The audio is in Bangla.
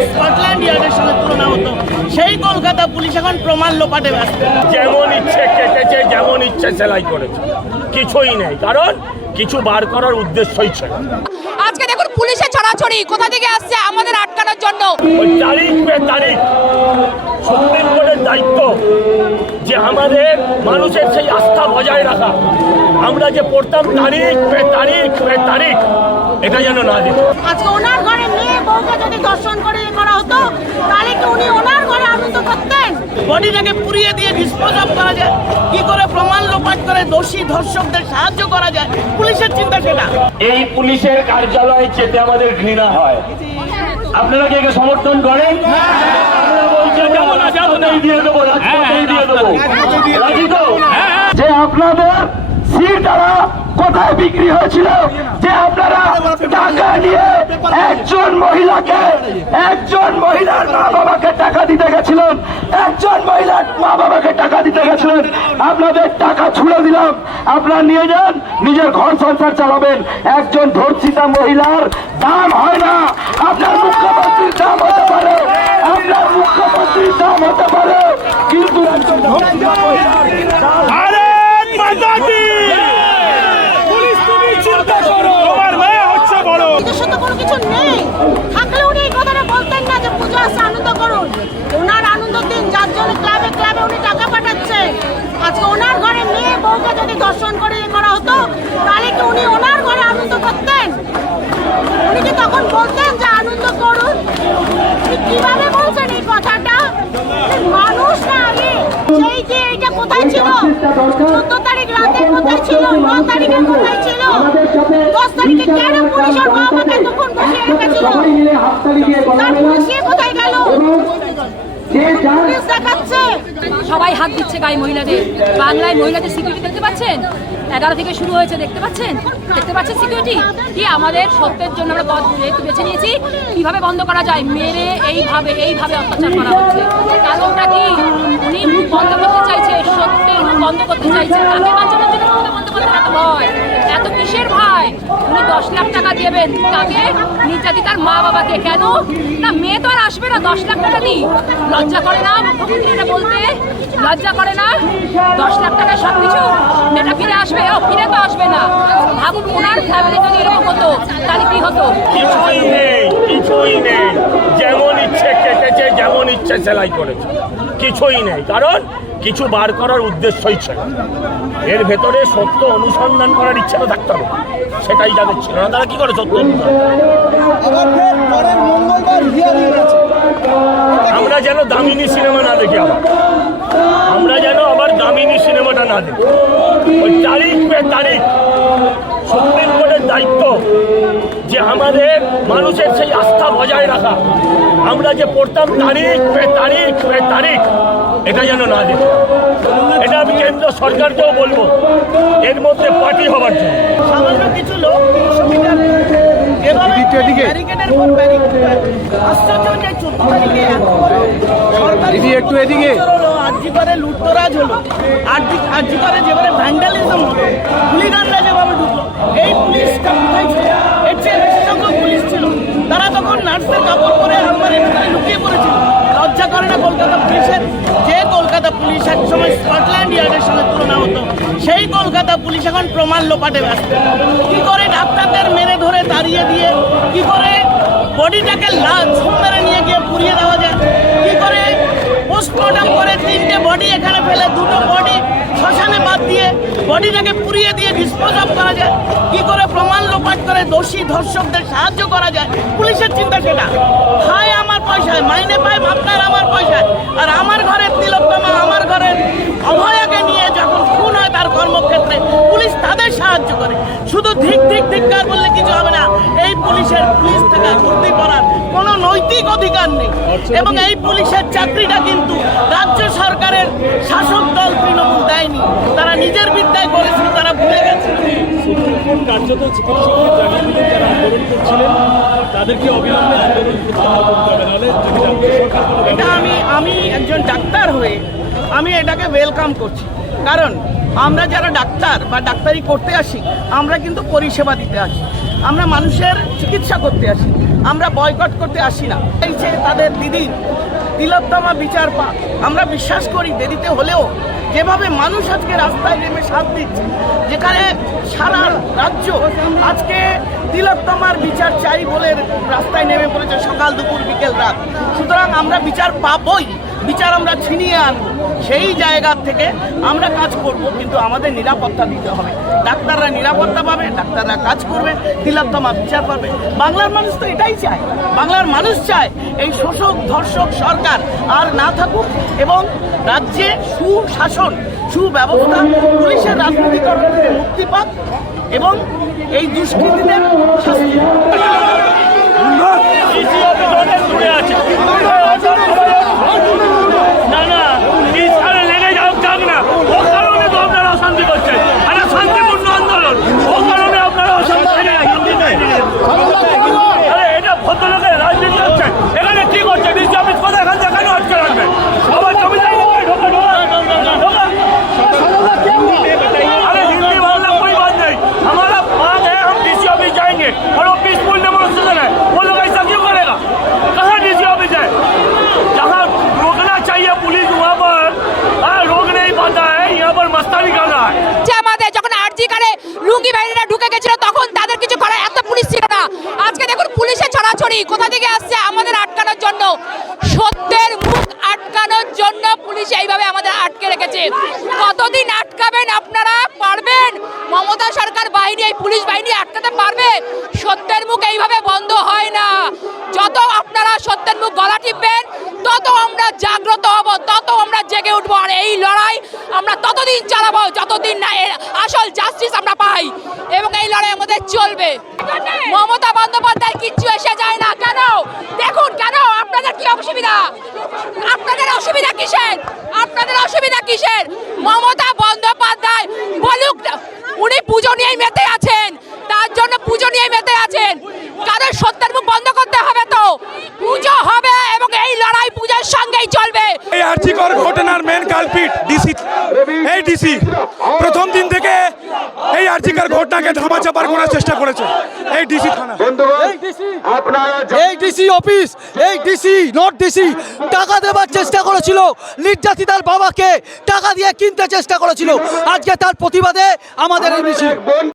একসময় স্কটল্যান্ড ইয়ার্ডের সঙ্গে তুলনা হতো, সেই কলকাতা পুলিশ এখন প্রমাণ লোপাটে ব্যস্ত। যেমন ইচ্ছে কেটেছে, যেমন ইচ্ছে সেলাই করেছে, কিছুই নেই, কারণ কিছু বার করার উদ্দেশ্যই ছিল। আজকে দেখুন পুলিশের ছড়াছড়ি কোথা থেকে আসছে আমাদের আটকানোর জন্য। ওই তারিখ পে তারিখ সুপ্রিম কোর্টের দায়িত্ব যে আমাদের মানুষের সেই আস্থা বজায় রাখা। আমরা যে পড়তাম তারিখ পে তারিখ পে তারিখ, এটা যেন না দিত। আজকে ওনার ঘরে মেয়ে বউকে যদি দর্শন করে করা হতো তাহলে কি উনি ওনার ঘরে আনন্দ করতেন? বডিটাকে পুড়িয়ে দিয়ে ডিসপোজ অফ করা যায়, কি করে প্রমাণ লোপাট করে দোষী ধর্ষকদের সাহায্য করা যায়, পুলিশের চিন্তা সেটা। এই পুলিশের কার্যালয়ে যেতে আমাদের ঘৃণা হয়। আপনারা কি একে সমর্থন করেন? যে আপনাদের সিটারা কোথায় বিক্রি হয়েছিল, যে আপনারা টাকা নিয়ে একজন মহিলার মা বাবাকে টাকা দিতে গেছিলেন, একজন মহিলার মা বাবাকে টাকা দিতে গেছিলেন, আপনাদের টাকা ছুড়ে দিলাম, আপনারা নিয়ে যান, নিজের ঘর সংসার চালাবেন। একজন ধর্ষিতা মহিলার দাম হয় না, আপনার মুখ্যমন্ত্রীর দাম হতে পারে, আপনার মুখ্যমন্ত্রীর দাম হতে পারে, কিন্তু একজন ধর্ষিতা মহিলার নিজস্ব তো কোনো কিছু নেই, থাকলে উনি এই কথাটা বলতেন না যে পুজো আসছে আনন্দ করুন। ওনার আনন্দ দিন, যার জন্য ক্লাবে ক্লাবে উনি টাকা পাঠাচ্ছে। আজকে ওনার ঘরে মেয়ে বউকে যদি দর্শন করে করা হতো তাহলে কি উনি ওনার ঘরে আনন্দ করতেন? উনি কি তখন বলতেন যে আনন্দ করুন? উনি কিভাবে বলছেন এই কথাটা? মানুষ না আগে সেই যে এইটা কোথায় ছিল, 14 তারিখ রাতে কোথায় ছিল, 9 তারিখে কোথায় ছিল, 10 তারিখে কেন পুলিশের বাবাকে তখন বসিয়ে রেখেছিল? তার পুলিশে কোথায় গেল? পুলিশ দেখাচ্ছে সবাই হাত দিচ্ছে গায়ে মহিলাদের। বাংলায় মহিলাদের সিকিউরিটি দেখতে পাচ্ছেন, 11 থেকে শুরু হয়েছে, দেখতে পাচ্ছেন সিকিউরিটি কি? আমাদের সত্যের জন্য আমরা পথ বেছে নিয়েছি, কিভাবে বন্ধ করা যায়। মেরে এইভাবে অত্যাচার করা হচ্ছে, কারণটা কি? উনি মুখ বন্ধ করতে চাইছে, সত্যের মুখ বন্ধ করতে চাইছে। তাকে বাঁচানোর জন্য বন্ধ করতে এত ভয়, এত কিসের ভয়? উনি 10 লাখ টাকা দেবেন কাকে? নির্যাতিতার মা বাবাকে। কেন না? মেয়ে তো আর আসবে না 10 লাখ টাকা দিই। লজ্জা করে না মুখ্যমন্ত্রী এটা বলতে? লজ্জা করে না? 10 লাখ টাকা সবকিছু মেয়েটা ফিরে আসবে? ফিরে তো আসবে না। ভাবুন ওনার ফ্যামিলি যদি এরকম হতো তাহলে কি হতো? কিছুই নেই, যেমন ইচ্ছে কেটেছে, যেমন ইচ্ছে সেলাই করেছে, কিছুই নেই, কারণ কিছু বার করার উদ্দেশ্যই ছিল। এর ভেতরে সত্য অনুসন্ধান করার ইচ্ছা তো থাকতে হবে, সেটাই যাদের ছিল না। তারা কি করে সত্য আমরা যেন দামিনী সিনেমা না দেখি, আমরা যেন আবার দামিনী সিনেমাটা না দেখি। ওই তারিখ পে তারিখ সুপ্রিম কোর্টের দায়িত্ব যে আমাদের মানুষের সেই আস্থা বজায় রাখা। আমরা যে পড়তাম তারিখ পে তারিখ পে তারিখ, এটা যেন না দেখি। এটা আমি কেন্দ্র সরকারকেও বলবো এর মধ্যে পার্টি হবার জন্য। সামান্য কিছু লোক ব্যারিকেডের পর ব্যারিকেড, আশ্চর্য যে 14 তারিখে এত বড় সরকারি হলো, আরজিকরে লুটতরাজ হলো, আরজিকরে যেভাবে ভ্যান্ডালিজম হলো, হুলিগানরা যেভাবে ঢুকলো, এই পুলিশটা কোথায় ছিল? এর চেয়ে বেশি সংখ্যক পুলিশ ছিল। তারা তখন নার্সের কাপড় পরে আলমারির ভিতরে লুকিয়ে পড়েছিল। লজ্জা করে না কলকাতা পুলিশের? যে কলকাতা পুলিশ একসময় স্কটল্যান্ড ইয়ার্ডের সঙ্গে তুলনা হতো, সেই কলকাতা পুলিশ এখন প্রমাণ লোপাটে ব্যস্ত। কি করে ডাক্তারদের মেরে ধরে তাড়িয়ে দিয়ে, কি করে বডিটাকে ছুঁ মেরে নিয়ে গিয়ে পুড়িয়ে দেওয়া যায়, কি করে পোস্টমর্টম করে 3টে বডি এখানে ফেলে 2টো বডি শ্মশানে বাদ দিয়ে বডিটাকে পুড়িয়ে দিয়ে ডিসপোজ অফ করা যায়, কি করে প্রমাণ লোপাট করে দোষী ধর্ষকদের সাহায্য করা যায়, পুলিশের চিন্তা সেটা। খায় আমার পয়সায়, মাইনে পায় আপনার আমার পয়সায়, আর আমার ঘরের তিলোত্তমা, আমার ঘরের অভয়াকে নিয়ে যখন খুন হয় তার কর্মক্ষেত্রে পুলিশ তাদের সাহায্য করে। শুধু ধিক্কার বললে কিছু হবে না। এই পুলিশ থেকে ভর্তি করার কোনো নৈতিক অধিকার নেই, এবং এই পুলিশের চাকরিটা কিন্তু রাজ্য সরকারের শাসক দল তৃণমূল দেয়নি, তারা নিজের বিদ্যায় করেছিল, তারা ভুলে গেছে। কার্যত চিকিৎসকদের জানিয়ে দিলেন যারা আন্দোলন করছিলেন তাদেরকে অবিলম্বে আন্দোলন করতে হবে, নাহলে এটা আমি একজন ডাক্তার হয়ে আমি এটাকে ওয়েলকাম করছি। কারণ আমরা যারা ডাক্তার বা ডাক্তারি করতে আসি, আমরা কিন্তু পরিষেবা দিতে আসি, আমরা মানুষের চিকিৎসা করতে আসি, আমরা বয়কট করতে আসি না। এই চাইছে তাদের দিদির তিলোত্তমা বিচার পাক। আমরা বিশ্বাস করি দেরিতে হলেও যেভাবে মানুষ আজকে রাস্তায় নেমে সাথ দিচ্ছে, যেখানে সারা রাজ্য আজকে তিলোত্তমার বিচার চাই বলে রাস্তায় নেমে পড়েছে সকাল দুপুর বিকেল রাত। সুতরাং আমরা বিচার পাবই, বিচার আমরা ছিনিয়ে আনবো। সেই জায়গা থেকে আমরা কাজ করব, কিন্তু আমাদের নিরাপত্তা দিতে হবে। ডাক্তাররা নিরাপত্তা পাবে, ডাক্তাররা কাজ করবে, তিলোত্তমা বিচার পাবে। বাংলার মানুষ তো এটাই চায়। বাংলার মানুষ চায় এই শোষক ধর্ষক সরকার আর না থাকুক এবং রাজ্যে সুশাসন, সুব্যবস্থা, পুলিশের রাজনীতিকরণ থেকে মুক্তি পাক এবং এই দুষ্কৃতীদের শাস্তি না না ইসারে লেগে যাও যাক না, ও কারণে তো আপনারা অশান্তি করছেন। আরে শান্তিপূর্ণ আন্দোলন, ও কারণে আপনারা অশান্তি। আরে এটা ভদ্রলোকের রাজনীতি হচ্ছে। এখানে কি করছে ডিসি অফিস কোথায়? এখান থেকে কেন আটকে রাখবে? সবাই জমি अरे हिंदी वाला कोई बात नहीं, हमारा बात है, हम डीसी ऑफिस जाएंगे और वो पीसफुल डेमोन्स्ट्रेशन है। वो लोग ऐसा क्यों करेगा? कहाँ डीसी ऑफिस है? जहाँ रोकना चाहिए पुलिस वहाँ पर रोक नहीं पाता है, यहाँ पर मस्तानी कर रहा है। আমাদের যখন আরজি করে লুঙ্গি বাহিনীরা ঢুকে গেছিল তখন তাদের কিছু করার এত পুলিশ ছিল না। আজকে দেখুন পুলিশের ছড়াছড়ি কোথা থেকে আসছে আমাদের আটকানোর জন্য, সত্যের মুখ আটকানোর জন্য পুলিশ এইভাবে আমাদের আটকে রেখেছে। কতদিন আটকাবেন আপনারা? পারবেন? মমতা সরকার বাহিনী, এই পুলিশ বাহিনী আটকাতে পারবে? সত্যের মুখ এইভাবে বন্ধ হয় না। যত আপনারা সত্যের মুখ গলা টিপবেন তত আমরা জাগ্রত হব, তত আমরা জেগে উঠবো। আর এই লড়াই আমরা ততদিন চালাবো যতদিন না এর আসল জাস্টিস আমরা পাই, এবং এই লড়াই আমাদের চলবে। মমতা বন্দ্যোপাধ্যায় কিচ্ছু এসে যায় না কেন? দেখুন কেন আপনাদের কি অসুবিধা? আপনাদের অসুবিধা কিসের? আপনাদের অসুবিধা কিসের? মমতা বন্দ্যোপাধ্যায় বলুক, উনি পুজো নিয়েই মেতে আছেন, তার জন্য পুজো নিয়ে মেতে আছেন। কারণ সত্যের মুখ বন্ধ করতে হবে, তো পুজো হবে এবং এই লড়াই পূজার সঙ্গেই চলবে। এই আরজিকর ঘটনার মেন কালপিট ডিসি, এই ডিসি প্রথম দিন থেকে এই আরজিকর ঘটনাকে ধামাচাপা করার চেষ্টা করেছে। এই ডিসি থানা, এই ডিসি অফিস, এই ডিসি নট ডিসি টাকা দেওয়ার চেষ্টা করেছিল, নির্যাতিতার বাবাকে টাকা দিয়ে কিনতে চেষ্টা করেছিল। আজকে তার প্রতিবাদে আমাদের এই মিছিল।